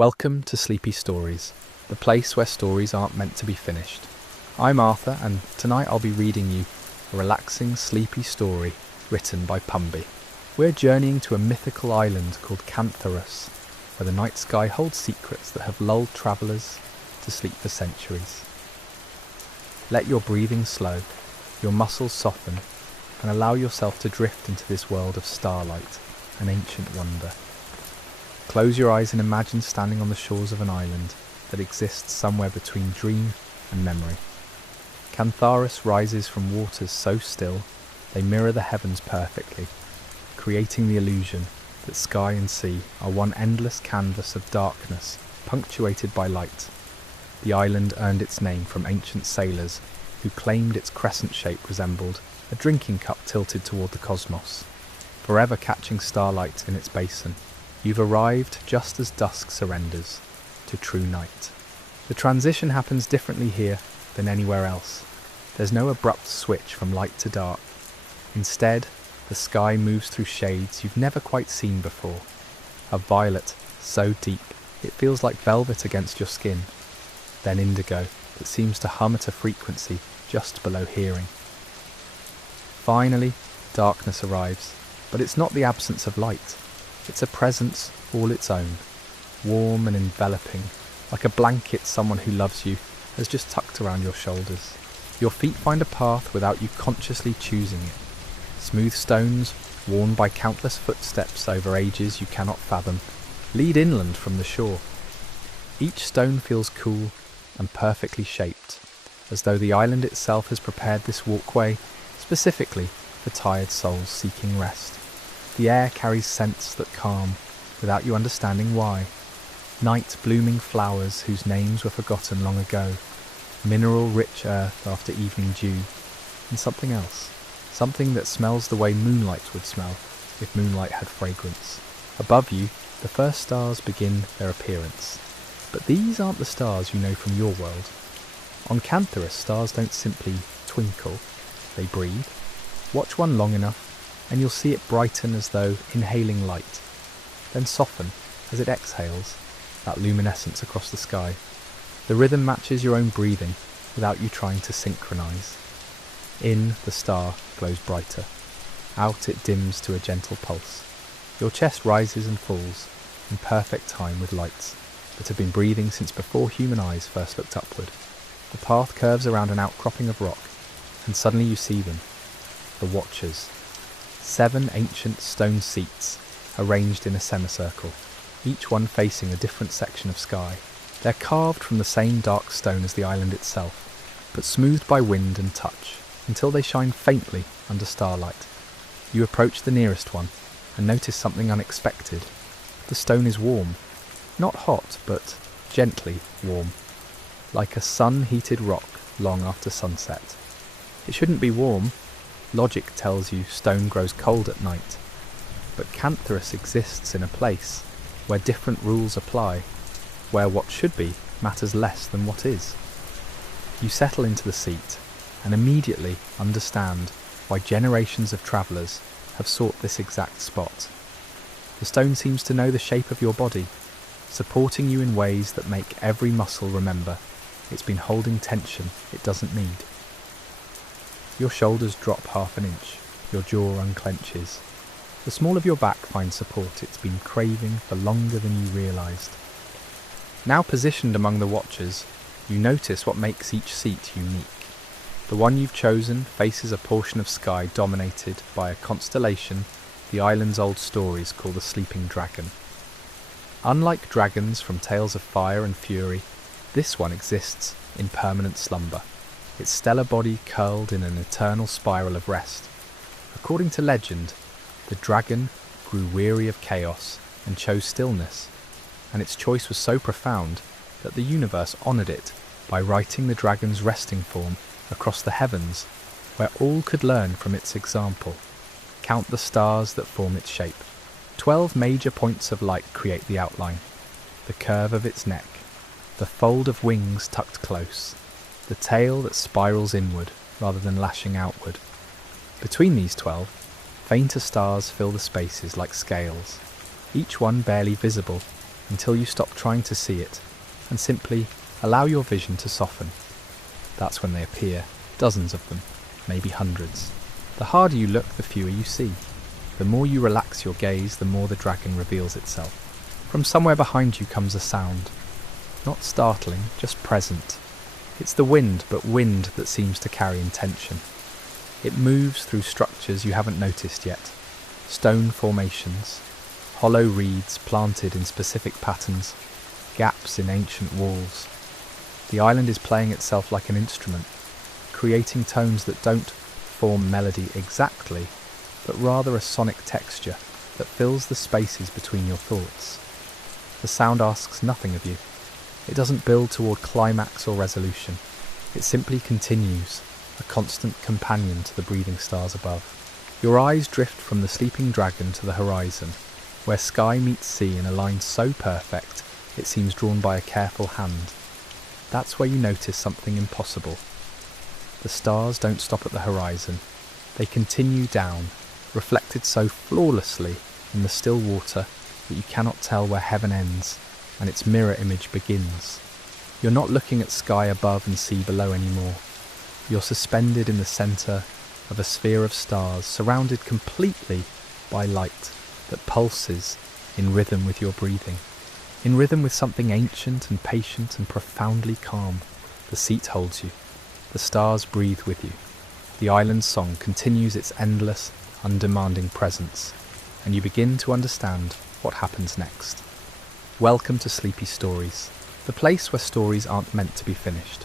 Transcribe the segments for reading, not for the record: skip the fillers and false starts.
Welcome to Sleepy Stories, the place where stories aren't meant to be finished. I'm Arthur, and tonight I'll be reading you a relaxing, sleepy story written by Pumby. We're journeying to a mythical island called Cantharus, where the night sky holds secrets that have lulled travellers to sleep for centuries. Let your breathing slow, your muscles soften, and allow yourself to drift into this world of starlight, an ancient wonder. Close your eyes and imagine standing on the shores of an island that exists somewhere between dream and memory. Cantharus rises from waters so still they mirror the heavens perfectly, creating the illusion that sky and sea are one endless canvas of darkness punctuated by light. The island earned its name from ancient sailors who claimed its crescent shape resembled a drinking cup tilted toward the cosmos, forever catching starlight in its basin. You've arrived just as dusk surrenders to true night. The transition happens differently here than anywhere else. There's no abrupt switch from light to dark. Instead, the sky moves through shades you've never quite seen before. A violet so deep it feels like velvet against your skin. Then indigo that seems to hum at a frequency just below hearing. Finally, darkness arrives, but it's not the absence of light. It's a presence all its own, warm and enveloping, like a blanket someone who loves you has just tucked around your shoulders. Your feet find a path without you consciously choosing it. Smooth stones, worn by countless footsteps over ages you cannot fathom, lead inland from the shore. Each stone feels cool and perfectly shaped, as though the island itself has prepared this walkway specifically for tired souls seeking rest. The air carries scents that calm, without you understanding why. Night-blooming flowers whose names were forgotten long ago, mineral-rich earth after evening dew, and something else. Something that smells the way moonlight would smell, if moonlight had fragrance. Above you, the first stars begin their appearance. But these aren't the stars you know from your world. On Cantharus, stars don't simply twinkle, they breathe. Watch one long enough, and you'll see it brighten as though inhaling light, then soften as it exhales, that luminescence across the sky. The rhythm matches your own breathing without you trying to synchronize. In, the star glows brighter. Out, it dims to a gentle pulse. Your chest rises and falls in perfect time with lights that have been breathing since before human eyes first looked upward. The path curves around an outcropping of rock, and suddenly you see them, the Watchers. 7 ancient stone seats, arranged in a semicircle, each one facing a different section of sky. They're carved from the same dark stone as the island itself, but smoothed by wind and touch, until they shine faintly under starlight. You approach the nearest one, and notice something unexpected. The stone is warm, not hot, but gently warm, like a sun-heated rock long after sunset. It shouldn't be warm. Logic tells you stone grows cold at night, but Cantharus exists in a place where different rules apply, where what should be matters less than what is. You settle into the seat and immediately understand why generations of travellers have sought this exact spot. The stone seems to know the shape of your body, supporting you in ways that make every muscle remember it's been holding tension it doesn't need. Your shoulders drop half an inch, your jaw unclenches. The small of your back finds support it's been craving for longer than you realised. Now positioned among the Watchers, you notice what makes each seat unique. The one you've chosen faces a portion of sky dominated by a constellation the island's old stories call the Sleeping Dragon. Unlike dragons from tales of fire and fury, this one exists in permanent slumber, its stellar body curled in an eternal spiral of rest. According to legend, the dragon grew weary of chaos and chose stillness, and its choice was so profound that the universe honoured it by writing the dragon's resting form across the heavens, where all could learn from its example. Count the stars that form its shape. 12 major points of light create the outline: the curve of its neck, the fold of wings tucked close, the tail that spirals inward rather than lashing outward. Between these 12, fainter stars fill the spaces like scales, each one barely visible, until you stop trying to see it and simply allow your vision to soften. That's when they appear, dozens of them, maybe hundreds. The harder you look, the fewer you see. The more you relax your gaze, the more the dragon reveals itself. From somewhere behind you comes a sound. Not startling, just present. It's the wind, but wind that seems to carry intention. It moves through structures you haven't noticed yet. Stone formations, hollow reeds planted in specific patterns, gaps in ancient walls. The island is playing itself like an instrument, creating tones that don't form melody exactly, but rather a sonic texture that fills the spaces between your thoughts. The sound asks nothing of you. It doesn't build toward climax or resolution. It simply continues, a constant companion to the breathing stars above. Your eyes drift from the sleeping dragon to the horizon, where sky meets sea in a line so perfect it seems drawn by a careful hand. That's where you notice something impossible. The stars don't stop at the horizon. They continue down, reflected so flawlessly in the still water that you cannot tell where heaven ends and its mirror image begins. You're not looking at sky above and sea below anymore. You're suspended in the centre of a sphere of stars, surrounded completely by light that pulses in rhythm with your breathing, in rhythm with something ancient and patient and profoundly calm. The seat holds you. The stars breathe with you. The island's song continues its endless, undemanding presence, and you begin to understand what happens next. Welcome to Sleepy Stories, the place where stories aren't meant to be finished.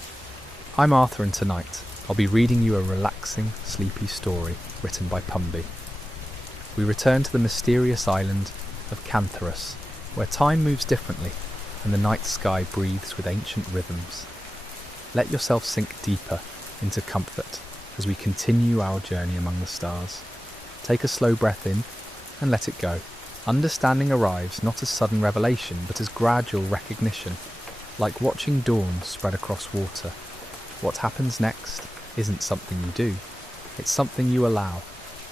I'm Arthur, and tonight I'll be reading you a relaxing, sleepy story written by Pumby. We return to the mysterious island of Cantharus, where time moves differently and the night sky breathes with ancient rhythms. Let yourself sink deeper into comfort as we continue our journey among the stars. Take a slow breath in and let it go. Understanding arrives not as sudden revelation, but as gradual recognition, like watching dawn spread across water. What happens next isn't something you do, it's something you allow.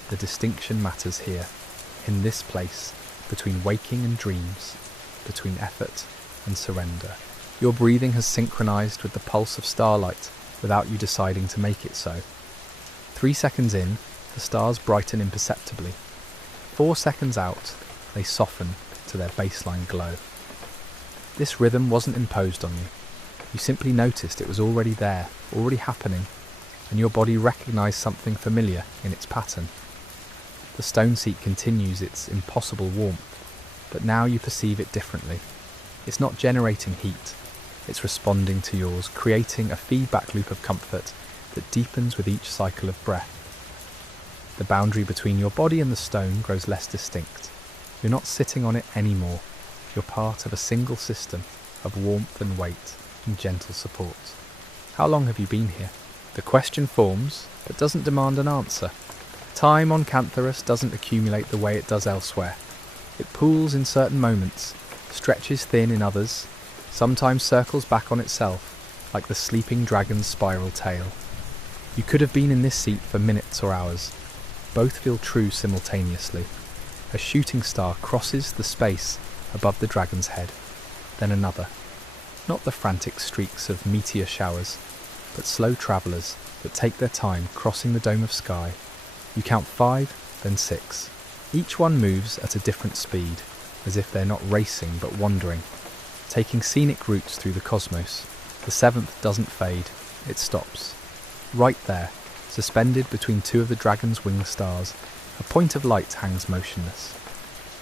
The distinction matters here, in this place, between waking and dreams, between effort and surrender. Your breathing has synchronized with the pulse of starlight without you deciding to make it so. 3 seconds in, the stars brighten imperceptibly. 4 seconds out, they soften to their baseline glow. This rhythm wasn't imposed on you. You simply noticed it was already there, already happening, and your body recognized something familiar in its pattern. The stone seat continues its impossible warmth, but now you perceive it differently. It's not generating heat, it's responding to yours, creating a feedback loop of comfort that deepens with each cycle of breath. The boundary between your body and the stone grows less distinct. You're not sitting on it anymore. You're part of a single system of warmth and weight and gentle support. How long have you been here? The question forms, but doesn't demand an answer. Time on Cantharus doesn't accumulate the way it does elsewhere. It pools in certain moments, stretches thin in others, sometimes circles back on itself, like the sleeping dragon's spiral tail. You could have been in this seat for minutes or hours. Both feel true simultaneously. A shooting star crosses the space above the dragon's head, then another. Not the frantic streaks of meteor showers, but slow travellers that take their time crossing the dome of sky. You count 5, then 6. Each one moves at a different speed, as if they're not racing but wandering, taking scenic routes through the cosmos. The 7th doesn't fade, it stops. Right there, suspended between 2 of the dragon's wing stars, a point of light hangs motionless.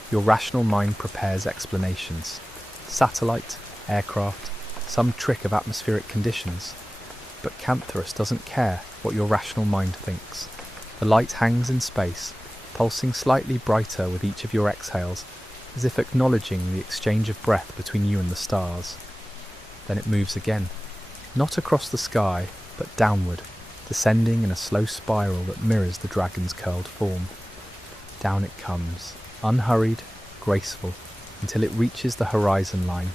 Your rational mind prepares explanations. Satellite, aircraft, some trick of atmospheric conditions. But Cantharus doesn't care what your rational mind thinks. The light hangs in space, pulsing slightly brighter with each of your exhales, as if acknowledging the exchange of breath between you and the stars. Then it moves again, not across the sky, but downward, descending in a slow spiral that mirrors the dragon's curled form. Down it comes, unhurried, graceful, until it reaches the horizon line,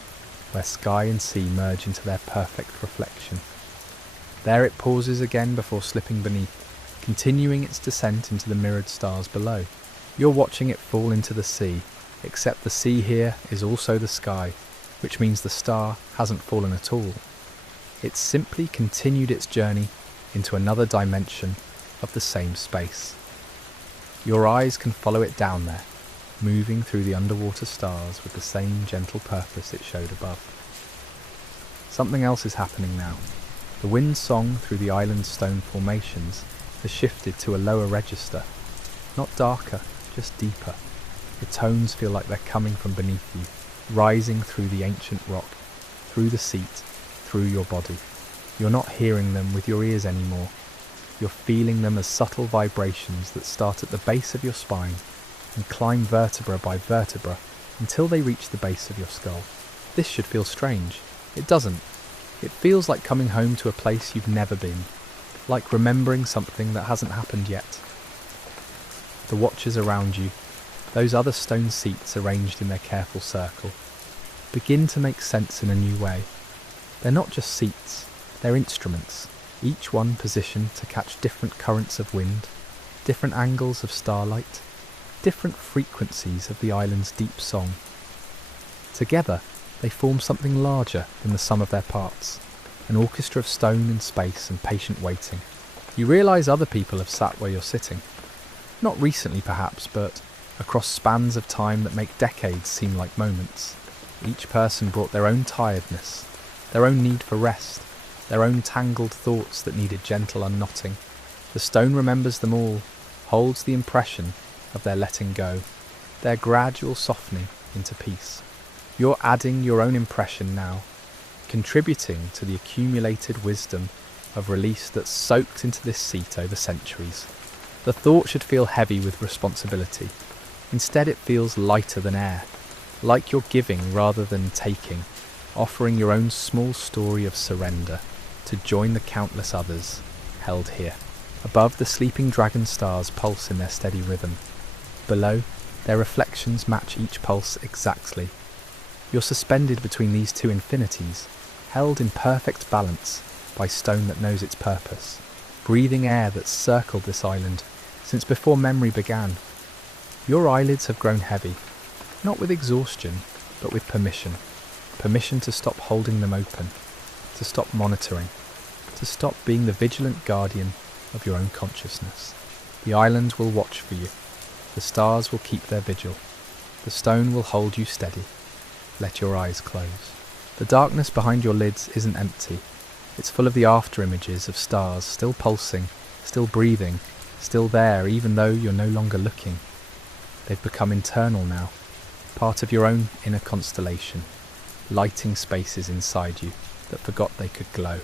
where sky and sea merge into their perfect reflection. There it pauses again before slipping beneath, continuing its descent into the mirrored stars below. You're watching it fall into the sea, except the sea here is also the sky, which means the star hasn't fallen at all. It's simply continued its journey into another dimension of the same space. Your eyes can follow it down there, moving through the underwater stars with the same gentle purpose it showed above. Something else is happening now. The wind song through the island's stone formations has shifted to a lower register. Not darker, just deeper. The tones feel like they're coming from beneath you, rising through the ancient rock, through the seat, through your body. You're not hearing them with your ears anymore. You're feeling them as subtle vibrations that start at the base of your spine and climb vertebra by vertebra until they reach the base of your skull. This should feel strange. It doesn't. It feels like coming home to a place you've never been, like remembering something that hasn't happened yet. The watchers around you, those other stone seats arranged in their careful circle, begin to make sense in a new way. They're not just seats, they're instruments, each one positioned to catch different currents of wind, different angles of starlight, different frequencies of the island's deep song. Together, they form something larger than the sum of their parts, an orchestra of stone and space and patient waiting. You realise other people have sat where you're sitting. Not recently perhaps, but across spans of time that make decades seem like moments. Each person brought their own tiredness, their own need for rest, their own tangled thoughts that needed gentle unknotting. The stone remembers them all, holds the impression of their letting go, their gradual softening into peace. You're adding your own impression now, contributing to the accumulated wisdom of release that's soaked into this seat over centuries. The thought should feel heavy with responsibility. Instead it feels lighter than air, like you're giving rather than taking, offering your own small story of surrender to join the countless others held here. Above, the sleeping dragon stars pulse in their steady rhythm. Below, their reflections match each pulse exactly. You're suspended between these two infinities, held in perfect balance by stone that knows its purpose, breathing air that's circled this island since before memory began. Your eyelids have grown heavy, not with exhaustion, but with permission. Permission to stop holding them open, to stop monitoring, to stop being the vigilant guardian of your own consciousness. The island will watch for you. The stars will keep their vigil. The stone will hold you steady. Let your eyes close. The darkness behind your lids isn't empty. It's full of the after images of stars still pulsing, still breathing, still there even though you're no longer looking. They've become internal now, part of your own inner constellation, lighting spaces inside you that forgot they could glow.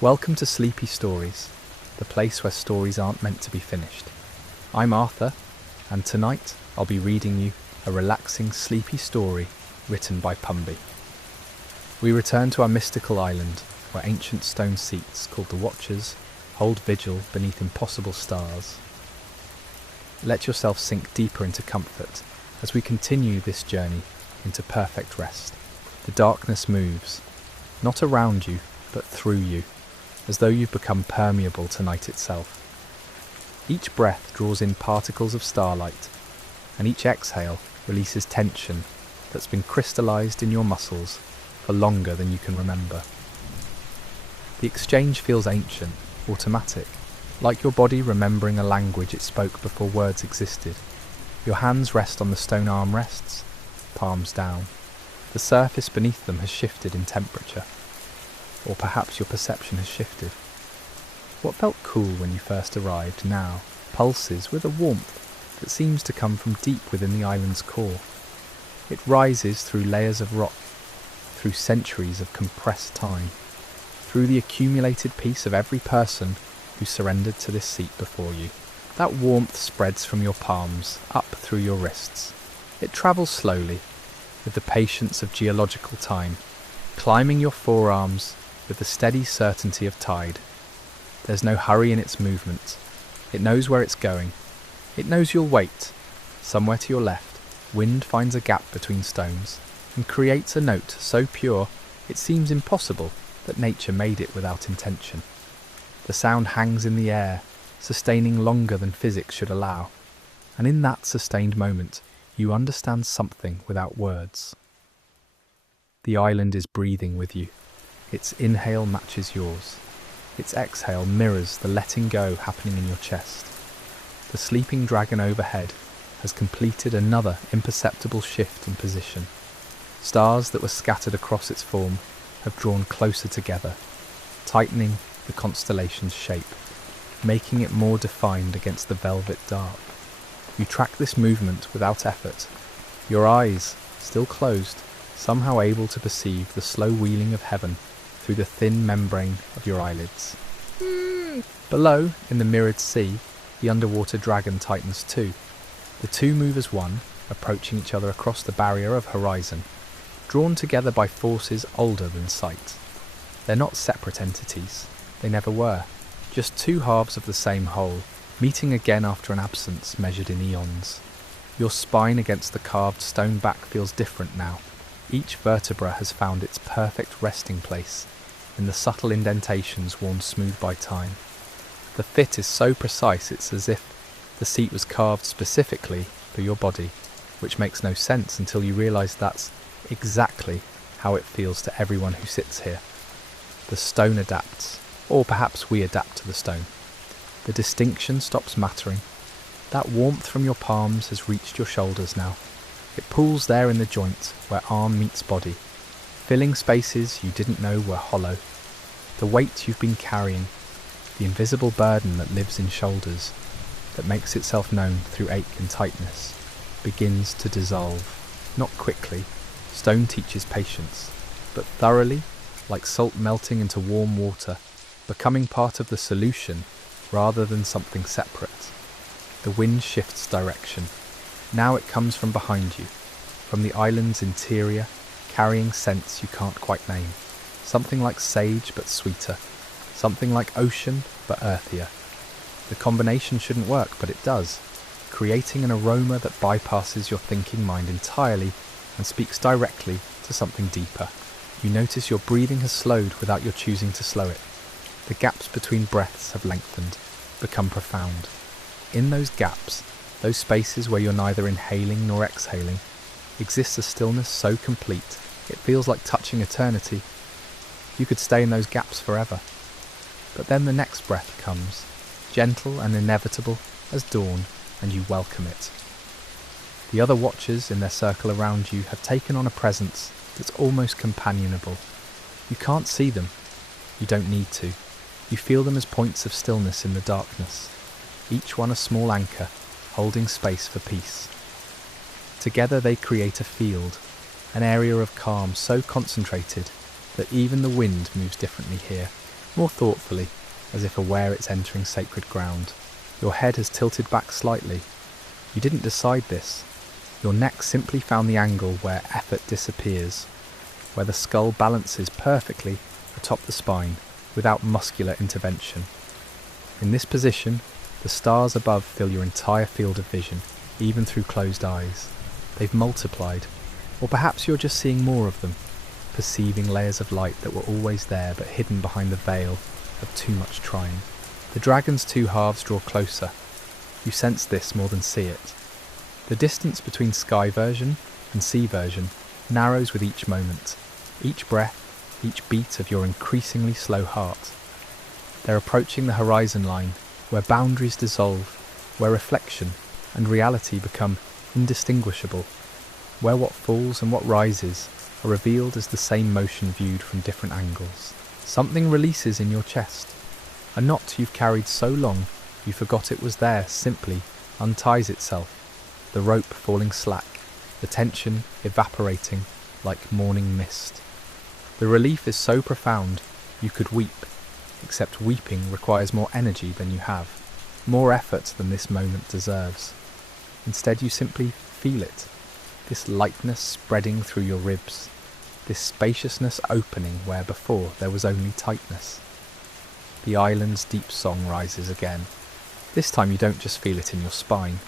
Welcome to Sleepy Stories, the place where stories aren't meant to be finished. I'm Arthur, and tonight I'll be reading you a relaxing, sleepy story written by Pumby. We return to our mystical island, where ancient stone seats called the Watchers hold vigil beneath impossible stars. Let yourself sink deeper into comfort as we continue this journey into perfect rest. The darkness moves, not around you, but through you, as though you've become permeable to night itself. Each breath draws in particles of starlight, and each exhale releases tension that's been crystallized in your muscles for longer than you can remember. The exchange feels ancient, automatic, like your body remembering a language it spoke before words existed. Your hands rest on the stone armrests, palms down. The surface beneath them has shifted in temperature. Or perhaps your perception has shifted. What felt cool when you first arrived now pulses with a warmth that seems to come from deep within the island's core. It rises through layers of rock, through centuries of compressed time, through the accumulated peace of every person who surrendered to this seat before you. That warmth spreads from your palms, up through your wrists. It travels slowly, with the patience of geological time, climbing your forearms with the steady certainty of tide. There's no hurry in its movement. It knows where it's going. It knows you'll wait. Somewhere to your left, wind finds a gap between stones and creates a note so pure it seems impossible that nature made it without intention. The sound hangs in the air, sustaining longer than physics should allow, and in that sustained moment you understand something without words. The island is breathing with you. Its inhale matches yours. Its exhale mirrors the letting go happening in your chest. The sleeping dragon overhead has completed another imperceptible shift in position. Stars that were scattered across its form have drawn closer together, tightening the constellation's shape, making it more defined against the velvet dark. You track this movement without effort, your eyes, still closed, somehow able to perceive the slow wheeling of heaven through the thin membrane of your eyelids. Below, in the mirrored sea, the underwater dragon tightens too. The two move as one, approaching each other across the barrier of horizon, drawn together by forces older than sight. They're not separate entities. They never were. Just two halves of the same whole, meeting again after an absence measured in eons. Your spine against the carved stone back feels different now. Each vertebra has found its perfect resting place in the subtle indentations worn smooth by time. The fit is so precise it's as if the seat was carved specifically for your body, which makes no sense until you realise that's exactly how it feels to everyone who sits here. The stone adapts, or perhaps we adapt to the stone. The distinction stops mattering. That warmth from your palms has reached your shoulders now. It pools there in the joint where arm meets body, filling spaces you didn't know were hollow. The weight you've been carrying, the invisible burden that lives in shoulders, that makes itself known through ache and tightness, begins to dissolve. Not quickly, stone teaches patience, but thoroughly, like salt melting into warm water, becoming part of the solution rather than something separate. The wind shifts direction. Now it comes from behind you, from the island's interior, carrying scents you can't quite name. Something like sage but sweeter, something like ocean but earthier. The combination shouldn't work, but it does, creating an aroma that bypasses your thinking mind entirely and speaks directly to something deeper. You notice your breathing has slowed without your choosing to slow it. The gaps between breaths have lengthened, become profound. In those gaps, those spaces where you're neither inhaling nor exhaling, exists a stillness so complete it feels like touching eternity. You could stay in those gaps forever. But then the next breath comes, gentle and inevitable as dawn, and you welcome it. The other watchers in their circle around you have taken on a presence that's almost companionable. You can't see them. You don't need to. You feel them as points of stillness in the darkness, each one a small anchor, holding space for peace. Together they create a field, an area of calm so concentrated that even the wind moves differently here, more thoughtfully, as if aware it's entering sacred ground. Your head has tilted back slightly. You didn't decide this. Your neck simply found the angle where effort disappears, where the skull balances perfectly atop the spine without muscular intervention. In this position, the stars above fill your entire field of vision, even through closed eyes. They've multiplied, or perhaps you're just seeing more of them, perceiving layers of light that were always there but hidden behind the veil of too much trying. The dragon's two halves draw closer. You sense this more than see it. The distance between sky version and sea version narrows with each moment, each breath, each beat of your increasingly slow heart. They're approaching the horizon line, where boundaries dissolve, where reflection and reality become indistinguishable, where what falls and what rises are revealed as the same motion viewed from different angles. Something releases in your chest. A knot you've carried so long you forgot it was there simply unties itself, the rope falling slack, the tension evaporating like morning mist. The relief is so profound you could weep, except weeping requires more energy than you have, more effort than this moment deserves. Instead you simply feel it, this lightness spreading through your ribs, this spaciousness opening where before there was only tightness. The island's deep song rises again. This time you don't just feel it in your spine,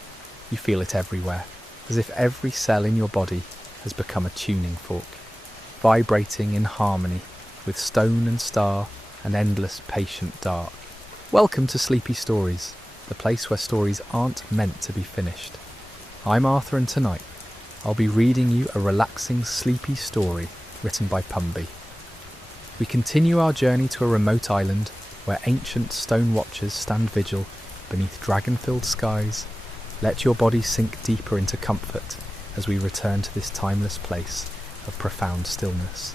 you feel it everywhere, as if every cell in your body has become a tuning fork, vibrating in harmony with stone and star and endless patient dark. Welcome to Sleepy Stories, the place where stories aren't meant to be finished. I'm Arthur, and tonight I'll be reading you a relaxing, sleepy story written by Pumby. We continue our journey to a remote island where ancient stone watchers stand vigil beneath dragon-filled skies. Let your body sink deeper into comfort as we return to this timeless place of profound stillness.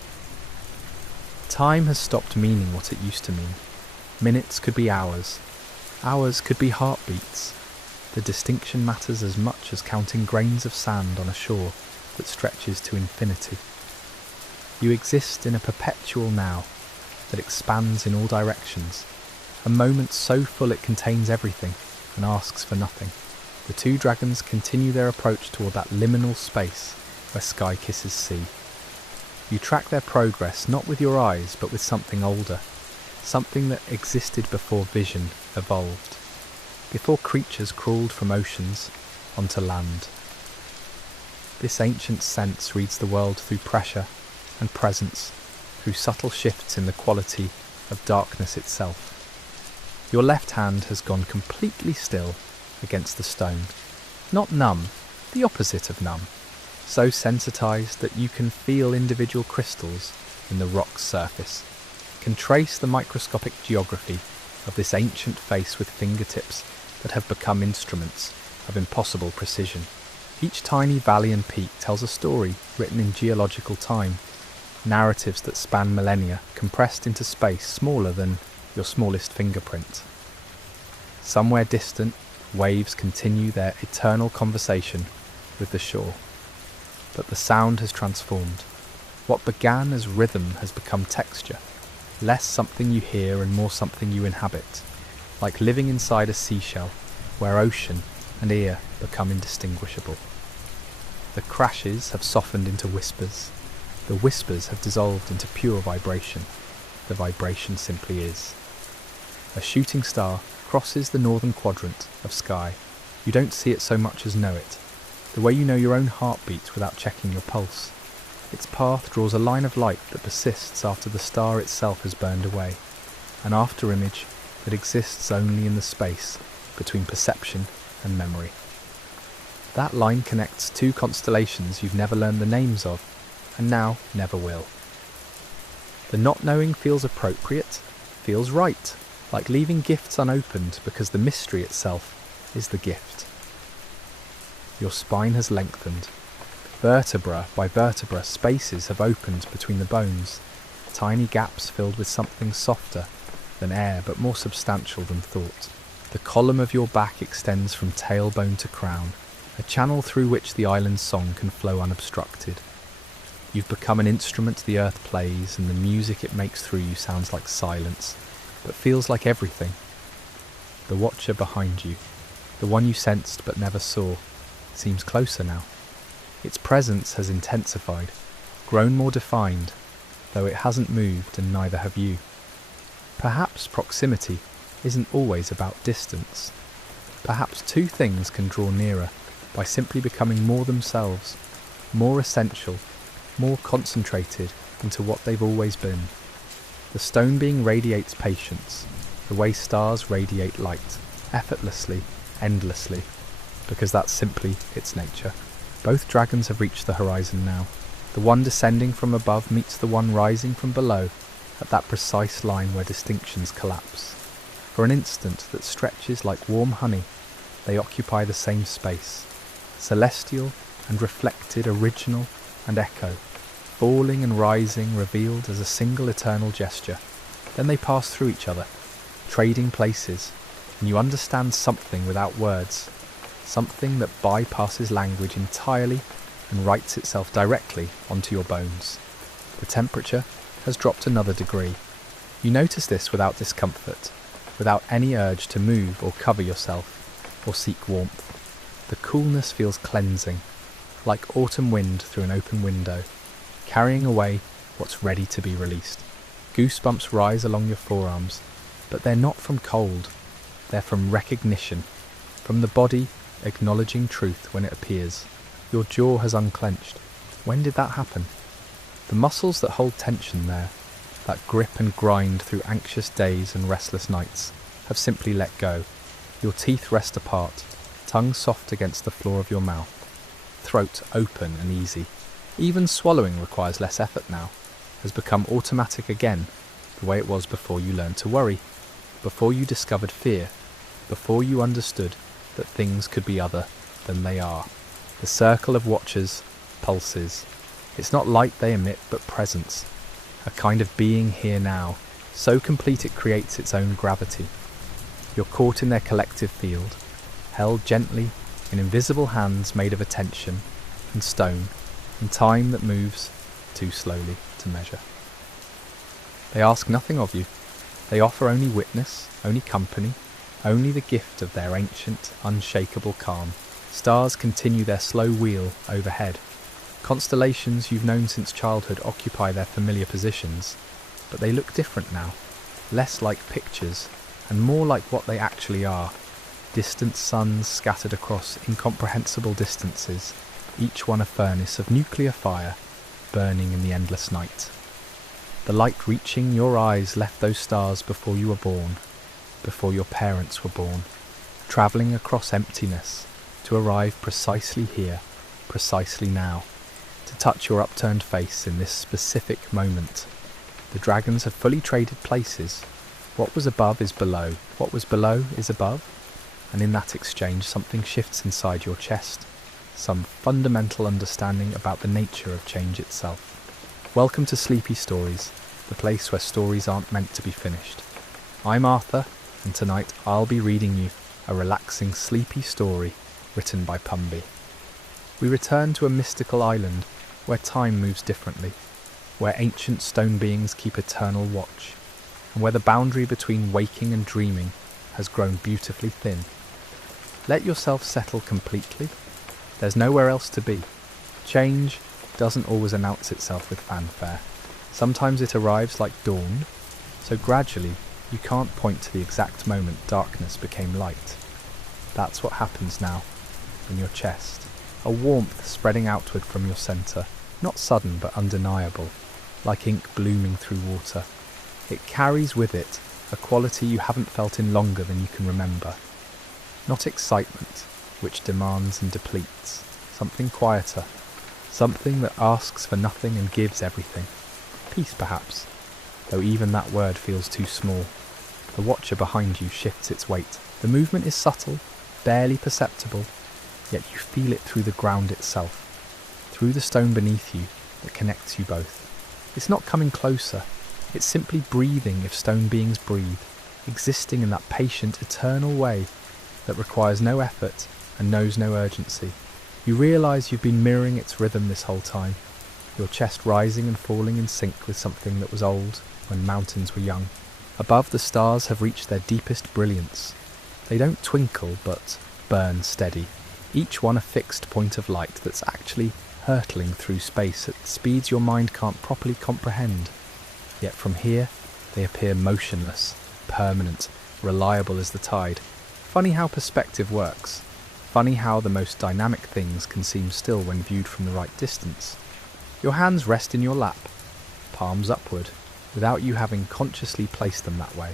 Time has stopped meaning what it used to mean. Minutes could be hours. Hours could be heartbeats. The distinction matters as much as counting grains of sand on a shore that stretches to infinity. You exist in a perpetual now that expands in all directions, a moment so full it contains everything and asks for nothing. The two dragons continue their approach toward that liminal space where sky kisses sea. You track their progress not with your eyes but with something older, something that existed before vision evolved, before creatures crawled from oceans onto land. This ancient sense reads the world through pressure and presence, through subtle shifts in the quality of darkness itself. Your left hand has gone completely still against the stone. Not numb, the opposite of numb. So sensitized that you can feel individual crystals in the rock's surface, can trace the microscopic geography of this ancient face with fingertips that have become instruments of impossible precision. Each tiny valley and peak tells a story written in geological time, narratives that span millennia, compressed into space smaller than your smallest fingerprint. Somewhere distant, waves continue their eternal conversation with the shore. But the sound has transformed. What began as rhythm has become texture, less something you hear and more something you inhabit, like living inside a seashell where ocean and ear become indistinguishable. The crashes have softened into whispers. The whispers have dissolved into pure vibration. The vibration simply is. A shooting star crosses the northern quadrant of sky. You don't see it so much as know it, the way you know your own heartbeat without checking your pulse. Its path draws a line of light that persists after the star itself has burned away, an afterimage that exists only in the space between perception and memory. That line connects two constellations you've never learned the names of, and now never will. The not knowing feels appropriate, feels right, like leaving gifts unopened because the mystery itself is the gift. Your spine has lengthened. Vertebra by vertebra, spaces have opened between the bones, tiny gaps filled with something softer than air but more substantial than thought. The column of your back extends from tailbone to crown, a channel through which the island's song can flow unobstructed. You've become an instrument the earth plays, and the music it makes through you sounds like silence, but feels like everything. The watcher behind you, the one you sensed but never saw, seems closer now. Its presence has intensified, grown more defined, though it hasn't moved and neither have you. Perhaps proximity isn't always about distance. Perhaps two things can draw nearer by simply becoming more themselves, more essential, more concentrated into what they've always been. The stone being radiates patience, the way stars radiate light, effortlessly, endlessly, because that's simply its nature. Both dragons have reached the horizon now. The one descending from above meets the one rising from below at that precise line where distinctions collapse. For an instant that stretches like warm honey, they occupy the same space, celestial and reflected, original and echo, falling and rising, revealed as a single eternal gesture. Then they pass through each other, trading places, and you understand something without words, something that bypasses language entirely and writes itself directly onto your bones. The temperature has dropped another degree. You notice this without discomfort, without any urge to move or cover yourself or seek warmth. The coolness feels cleansing, like autumn wind through an open window, carrying away what's ready to be released. Goosebumps rise along your forearms, but they're not from cold, they're from recognition, from the body acknowledging truth when it appears. Your jaw has unclenched. When did that happen? The muscles that hold tension there, that grip and grind through anxious days and restless nights, have simply let go. Your teeth rest apart, tongue soft against the floor of your mouth, throat open and easy. Even swallowing requires less effort now, has become automatic again, the way it was before you learned to worry, before you discovered fear, before you understood that things could be other than they are. The circle of watchers pulses. It's not light they emit, but presence, a kind of being here now, so complete it creates its own gravity. You're caught in their collective field, held gently in invisible hands made of attention and stone and time that moves too slowly to measure. They ask nothing of you. They offer only witness, only company, only the gift of their ancient, unshakable calm. Stars continue their slow wheel overhead. Constellations you've known since childhood occupy their familiar positions, but they look different now, less like pictures and more like what they actually are. Distant suns scattered across incomprehensible distances, each one a furnace of nuclear fire burning in the endless night. The light reaching your eyes left those stars before you were born, before your parents were born, travelling across emptiness to arrive precisely here, precisely now, to touch your upturned face in this specific moment. The dragons have fully traded places. What was above is below, what was below is above, and in that exchange something shifts inside your chest, some fundamental understanding about the nature of change itself. Welcome to Sleepy Stories, the place where stories aren't meant to be finished. I'm Arthur, and tonight I'll be reading you a relaxing, sleepy story written by Pumby. We return to a mystical island where time moves differently, where ancient stone beings keep eternal watch, and where the boundary between waking and dreaming has grown beautifully thin. Let yourself settle completely. There's nowhere else to be. Change doesn't always announce itself with fanfare. Sometimes it arrives like dawn, so gradually you can't point to the exact moment darkness became light. That's what happens now, in your chest. A warmth spreading outward from your centre, not sudden but undeniable, like ink blooming through water. It carries with it a quality you haven't felt in longer than you can remember. Not excitement, which demands and depletes, something quieter, something that asks for nothing and gives everything. Peace, perhaps, though even that word feels too small. The watcher behind you shifts its weight. The movement is subtle, barely perceptible, yet you feel it through the ground itself, through the stone beneath you that connects you both. It's not coming closer, it's simply breathing if stone beings breathe, existing in that patient, eternal way that requires no effort and knows no urgency. You realise you've been mirroring its rhythm this whole time, your chest rising and falling in sync with something that was old when mountains were young. Above, the stars have reached their deepest brilliance. They don't twinkle, but burn steady, each one a fixed point of light that's actually hurtling through space at speeds your mind can't properly comprehend. Yet from here, they appear motionless, permanent, reliable as the tide. Funny how perspective works. Funny how the most dynamic things can seem still when viewed from the right distance. Your hands rest in your lap, palms upward, without you having consciously placed them that way.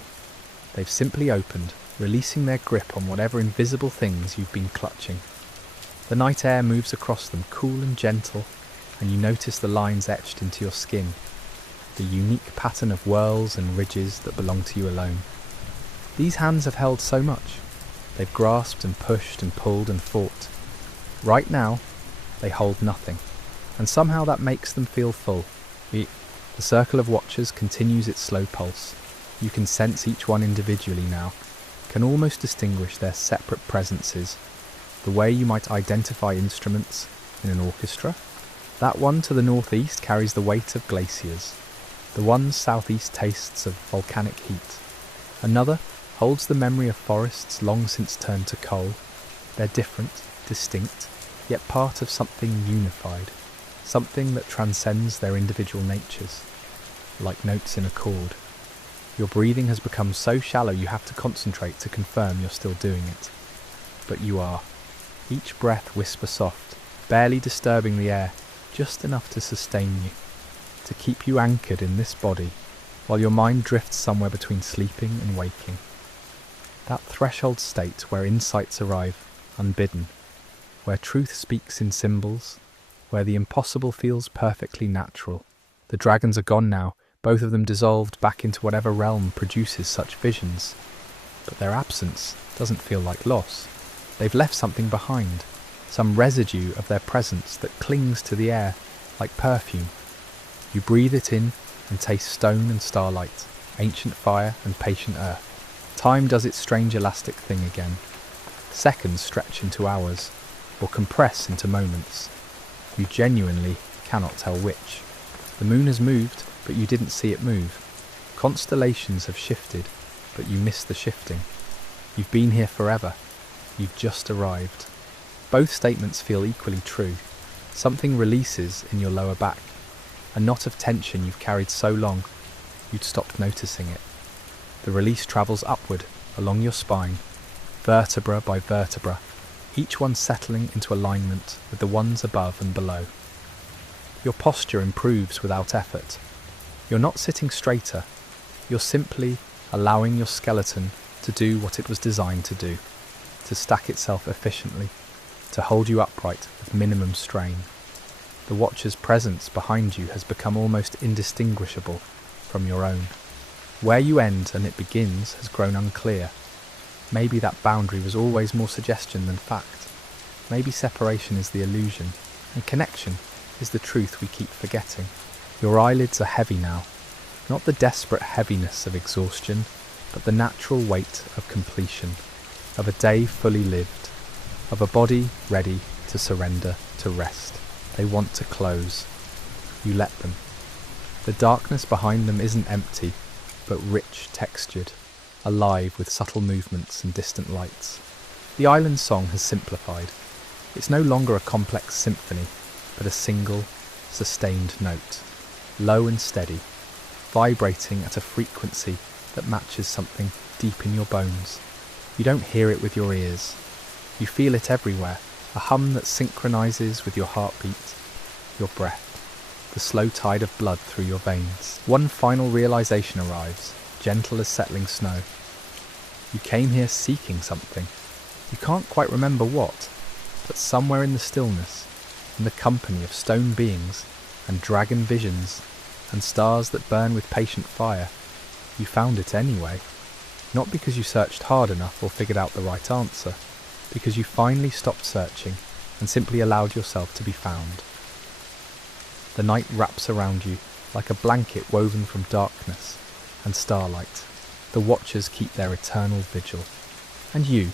They've simply opened, releasing their grip on whatever invisible things you've been clutching. The night air moves across them, cool and gentle, and you notice the lines etched into your skin, the unique pattern of whorls and ridges that belong to you alone. These hands have held so much. They've grasped and pushed and pulled and fought. Right now, they hold nothing, and somehow that makes them feel full. The circle of watchers continues its slow pulse. You can sense each one individually now, can almost distinguish their separate presences, the way you might identify instruments in an orchestra. That one to the northeast carries the weight of glaciers. The one southeast tastes of volcanic heat. Another holds the memory of forests long since turned to coal. They're different, distinct, yet part of something unified, something that transcends their individual natures, like notes in a chord. Your breathing has become so shallow you have to concentrate to confirm you're still doing it. But you are. Each breath whisper soft, barely disturbing the air, just enough to sustain you, to keep you anchored in this body, while your mind drifts somewhere between sleeping and waking. That threshold state where insights arrive unbidden, where truth speaks in symbols, where the impossible feels perfectly natural. The dragons are gone now, both of them dissolved back into whatever realm produces such visions. But their absence doesn't feel like loss. They've left something behind, some residue of their presence that clings to the air like perfume. You breathe it in and taste stone and starlight, ancient fire and patient earth. Time does its strange elastic thing again. Seconds stretch into hours, or compress into moments. You genuinely cannot tell which. The moon has moved, but you didn't see it move. Constellations have shifted, but you missed the shifting. You've been here forever. You've just arrived. Both statements feel equally true. Something releases in your lower back. A knot of tension you've carried so long, you'd stopped noticing it. The release travels upward, along your spine, vertebra by vertebra, each one settling into alignment with the ones above and below. Your posture improves without effort. You're not sitting straighter, you're simply allowing your skeleton to do what it was designed to do, to stack itself efficiently, to hold you upright with minimum strain. The watcher's presence behind you has become almost indistinguishable from your own. Where you end and it begins has grown unclear. Maybe that boundary was always more suggestion than fact. Maybe separation is the illusion, and connection is the truth we keep forgetting. Your eyelids are heavy now, not the desperate heaviness of exhaustion, but the natural weight of completion, of a day fully lived, of a body ready to surrender, to rest. They want to close. You let them. The darkness behind them isn't empty, but rich textured, alive with subtle movements and distant lights. The island song has simplified. It's no longer a complex symphony, but a single, sustained note, low and steady, vibrating at a frequency that matches something deep in your bones. You don't hear it with your ears. You feel it everywhere, a hum that synchronizes with your heartbeat, your breath, the slow tide of blood through your veins. One final realization arrives, gentle as settling snow. You came here seeking something. You can't quite remember what, but somewhere in the stillness, in the company of stone beings and dragon visions and stars that burn with patient fire, you found it anyway. Not because you searched hard enough or figured out the right answer, because you finally stopped searching and simply allowed yourself to be found. The night wraps around you like a blanket woven from darkness and starlight. The watchers keep their eternal vigil. And you,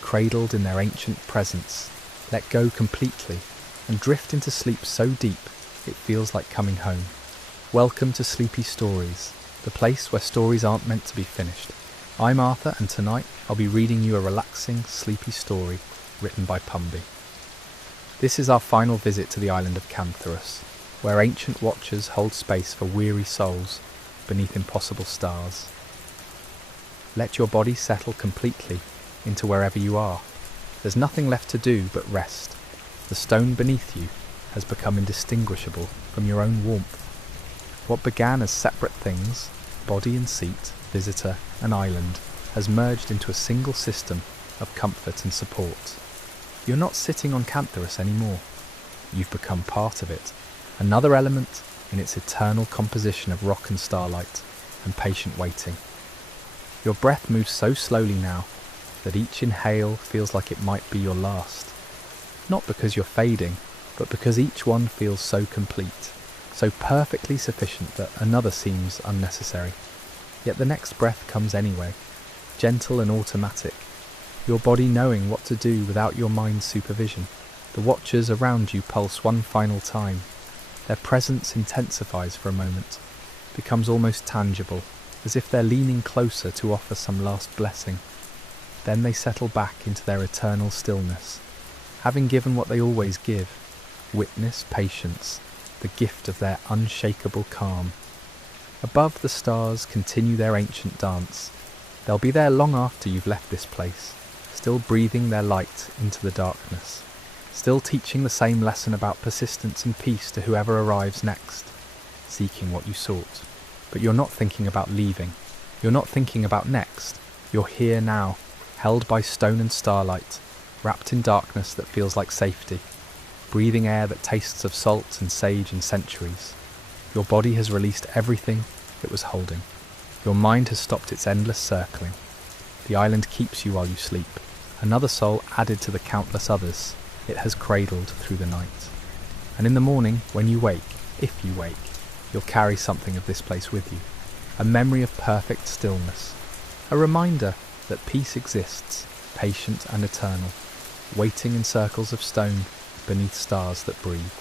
cradled in their ancient presence, let go completely and drift into sleep so deep it feels like coming home. Welcome to Sleepy Stories, the place where stories aren't meant to be finished. I'm Arthur, and tonight I'll be reading you a relaxing, sleepy story written by Pumby. This is our final visit to the island of Cantharus, where ancient watchers hold space for weary souls beneath impossible stars. Let your body settle completely into wherever you are. There's nothing left to do but rest. The stone beneath you has become indistinguishable from your own warmth. What began as separate things, body and seat, visitor and island, has merged into a single system of comfort and support. You're not sitting on Cantharus anymore. You've become part of it, another element in its eternal composition of rock and starlight and patient waiting. Your breath moves so slowly now that each inhale feels like it might be your last. Not because you're fading, but because each one feels so complete, so perfectly sufficient that another seems unnecessary. Yet the next breath comes anyway, gentle and automatic, your body knowing what to do without your mind's supervision. The watchers around you pulse one final time. Their presence intensifies for a moment, becomes almost tangible, as if they're leaning closer to offer some last blessing. Then they settle back into their eternal stillness, having given what they always give, witness, patience, the gift of their unshakable calm. Above, the stars continue their ancient dance. They'll be there long after you've left this place, still breathing their light into the darkness, still teaching the same lesson about persistence and peace to whoever arrives next, seeking what you sought. But you're not thinking about leaving. You're not thinking about next. You're here now, held by stone and starlight, wrapped in darkness that feels like safety. breathing air that tastes of salt and sage and centuries. Your body has released everything it was holding. Your mind has stopped its endless circling. The island keeps you while you sleep, another soul added to the countless others it has cradled through the night. And in the morning, when you wake, if you wake, you'll carry something of this place with you, a memory of perfect stillness, a reminder that peace exists, patient and eternal, waiting in circles of stone beneath stars that breathe.